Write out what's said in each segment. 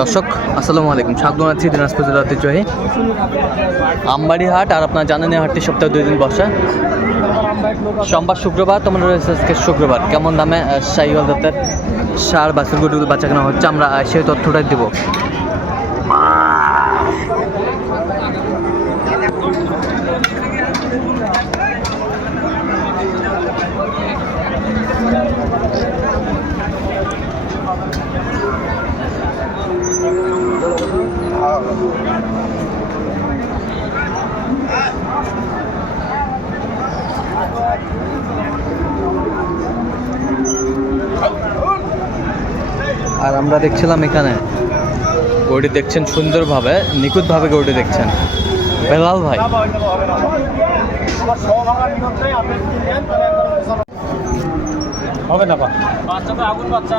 দর্শক, আসসালামু আলাইকুম। স্বাগত আছি দিনাজপুর জেলা ঐতিহ্যবাহী আমবাড়ি হাট আর আপনার জানেন এই হাটটি সপ্তাহে দুই দিন বসে। সোমবার শুক্রবার, তোমার রয়েছে আজকে শুক্রবার। কেমন দামে শাহিওয়াল দত্তের সার বাসের গুটিগুলো বাচ্চা কেনা হচ্ছে, আমরা সেই তথ্যটাই দেবো। আর আমরা দেখছিলাম এখানে গরুটি দেখছেন সুন্দরভাবে নিখুঁতভাবে গরুটি দেখছেন। বেলাল ভাই। হবে না বাচ্চা তো আগুন বাচ্চা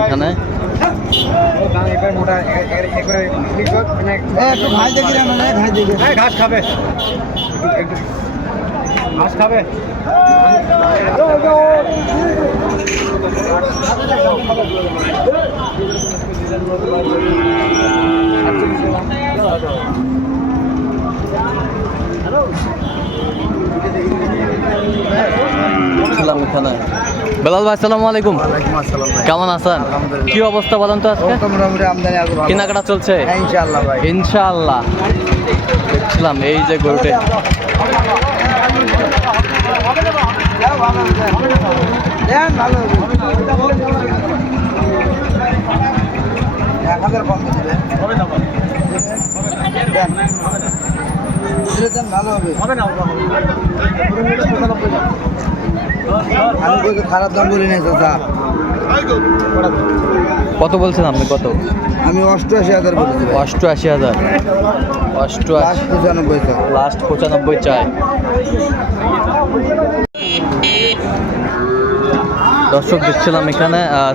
এখানে? ঘাস খাবে। ঘাস খাবে। ছিলাম এখানে বেলাল ভাই আসসালামু আলাইকুম। কেমন আছেন? কি অবস্থা বলেন তো আজকে? কেনাকাটা চলছে? হ্যাঁ, ইনশাআল্লাহ দেখছিলাম এই যে গরুটি। এক হাজার না দেন ভালো হবে হবে না আমি খারাপ দাম বলি নাই চাচা কত বলছেন আপনি কত? আমি অষ্টআশি হাজার বলেছি। অষ্টআশি হাজার। অষ্টআশি। পঁচানব্বই লাস্ট পঁচানব্বই চাই। দর্শক দেখছিলাম এখানে আর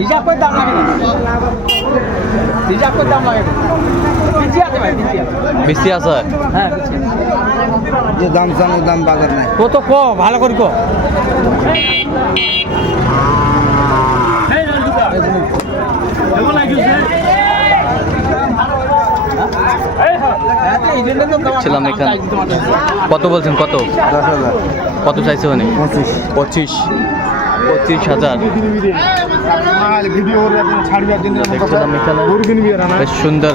হিসাব করে দাম লাগে হিসাব করে দাম লাগে বিচি আছে? ভাই বিচি আছে হ্যাঁ যে দাম চানো দাম বাজার নাই। কত ক? ভালো করে ক। দেখছিলাম এখানে। কত বলছেন? কত? কত চাইছে মানে পঁচিশ। পঁচিশ। হাজার। দেখছিলাম এখানে। বেশ সুন্দর।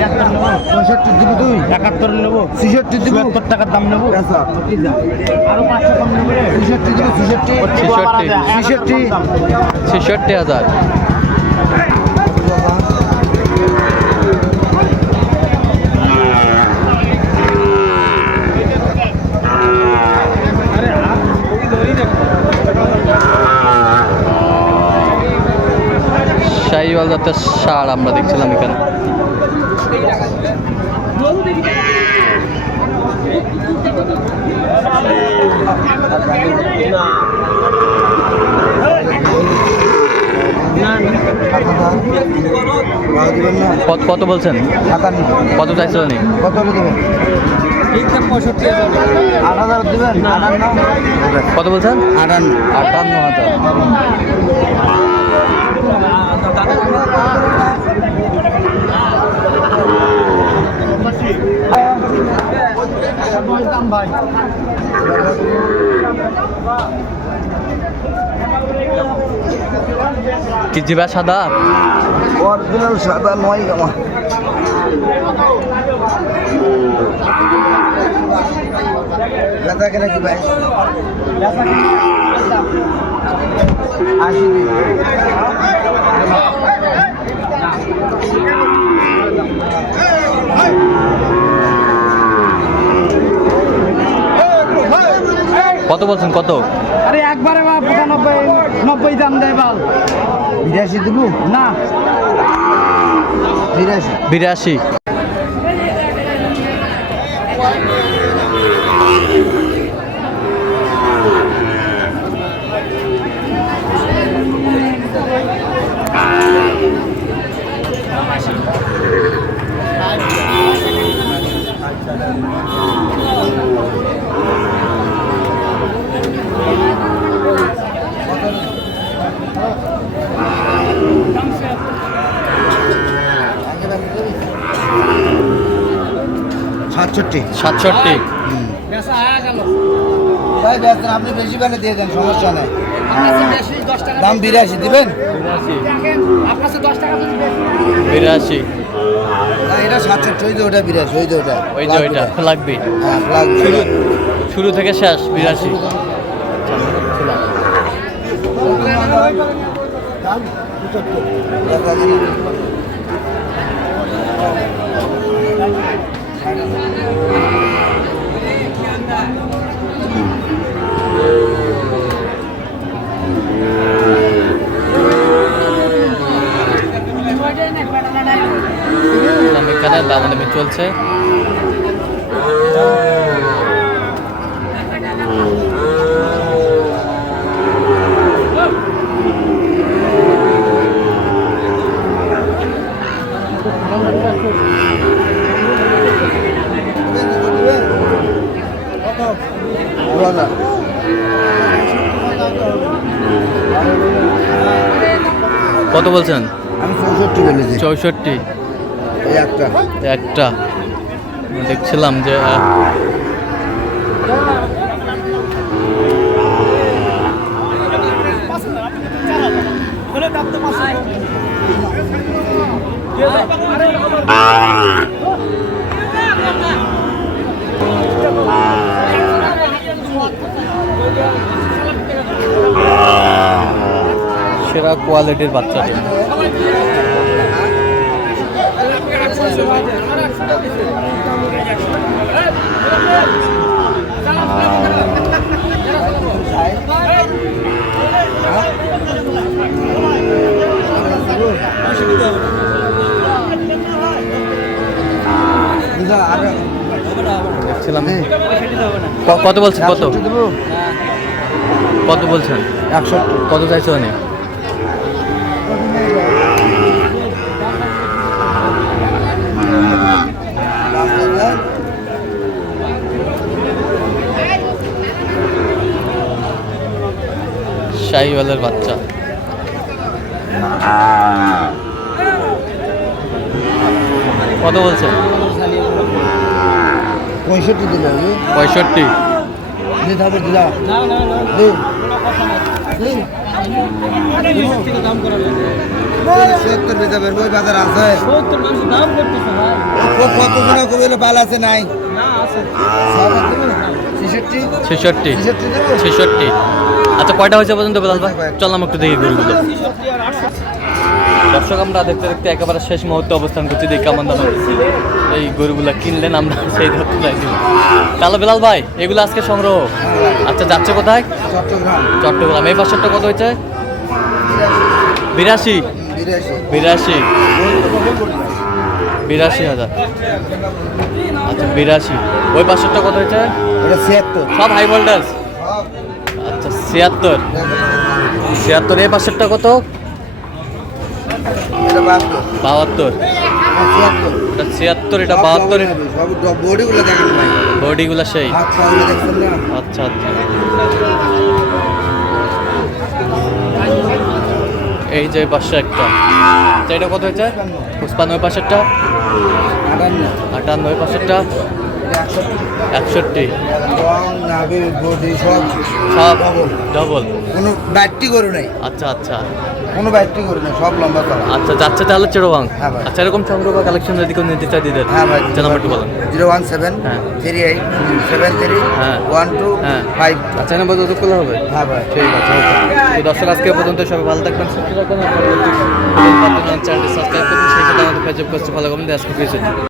পঁয়ষট্টি দিব তুই একাত্তর নেব। ছেষট্টি দিব? চুয়াত্তর টাকার দাম নেব। আরও পাঁচশো কম নেব রে। দিব ছেষট্টি? ছেষট্টি। ছেষট্টি? ছেষট্টি হাজার। শাহিওয়াল জাতের ষাঁড় আমরা দেখছিলাম এখানে। কত কত বলছেন? কত চাইছিল নি। কত কত বলছেন? আটান্ন। আটান্ন হাজার। কি জিবা সাদা? অরিজিনাল সাদা নয় কেন কি ভাই? কত বলছেন কত? আরে একবারে বা পঁচানব্বই নব্বই দাম দেয় বাল। বিরাশি দেবো? না। বিরাশি। বিরাশি। সাতষট্টি। সাতষট্টি। ভাই আপনি বেশি বেলে দিয়ে দেন সমস্যা নেই। দাম বিরাশি দিবেন? বিরাশি। এটা সাতষট্টি ওই যে ওটা বিরাশি ওই যে ওটা। ওই যে ওইটা লাগবে। হ্যাঁ শুরু শুরু থেকে শেষ বিরাশি। দাম? এখানে দাম দামি চলছে। কত বলছেন? আমি চৌষট্টি চৌষট্টি। একটা। দেখছিলাম যে সেরা কোয়ালিটির আর দেখছিলাম কত বলছেন? কত? কত বলছেন? একশো কত চাইছো অনেক শাহিওয়ালের বাচ্চা। কত বলছেন পঁয়ষট্টি দিলে পঁয়ষট্টি। সত্তর বাজার আছে। কত বাল আছে নাই? না ছেষট্টি। ছেষট্টি ছেষট্টি ছেষট্টি। আচ্ছা কয়টা হয়েছে পর্যন্ত বেলাল ভাই? চললাম একটু দেখি গরুগুলো দর্শক আমরা দেখতে দেখতে একেবারে শেষ মুহূর্তে অবস্থান করছি দেখি কেমন দামে এই গরুগুলা কিনলেন আমরা সেই ধরতে চাইছি তাহলে বেলাল ভাই এগুলো আজকে সংগ্রহ? আচ্ছা যাচ্ছে কোথায়? চট্টগ্রাম। এই পাশেরটা কত হয়েছে? বিরাশি। বিরাশি। বিরাশি। হাজার। আচ্ছা বিরাশি। ওই পাশেরটা কত হয়েছে? ছিয়াত্তর। সব হাই ভোল্টেজ ছিয়াত্তর। ছিয়াত্তর এই পাশেরটা কত? বাহাত্তর। ছিয়াত্তর। এটা ছিয়াত্তর এটা বাহাত্তর। বডিগুলো সেই। আচ্ছা আচ্ছা। এই যে পাশে একটা। আচ্ছা, এটা কত হয়েছে? পুষ্পান্ন ওই পাশেরটা? আটান্ন। আটান্ন পাশেরটা? একষট্টি। সব। ডবল। কোনো ব্যাটটি গরু নেই। আচ্ছা আচ্ছা। কোনো ব্যাটটি গরু নেই সব লম্বা করা। আচ্ছা যাচ্ছে তাহলে চেরোবাং? হ্যাঁ। আচ্ছা এরকম সংগ্রহ বা কালেকশন যদি কেউ নিতে চায় দিতে হ্যাঁ ভাই যে নাম্বারটা বলেন। জিরো ওয়ান সেভেন হ্যাঁ। থ্রি এইট সেভেন থ্রি হ্যাঁ। ওয়ান টু হ্যাঁ। ফাইভ। আচ্ছা নাম্বার যত খোলা হবে? হ্যাঁ ভাই। ঠিক আছে তো দর্শক আজকে পর্যন্ত সবাই ভালো থাকবেন সুস্থ থাকবেন চ্যানেলটি সাবস্ক্রাইব করুন সেই সাথে আমাদের ফেসবুক পেজটি ফলো করুন আজকে পেয়েছি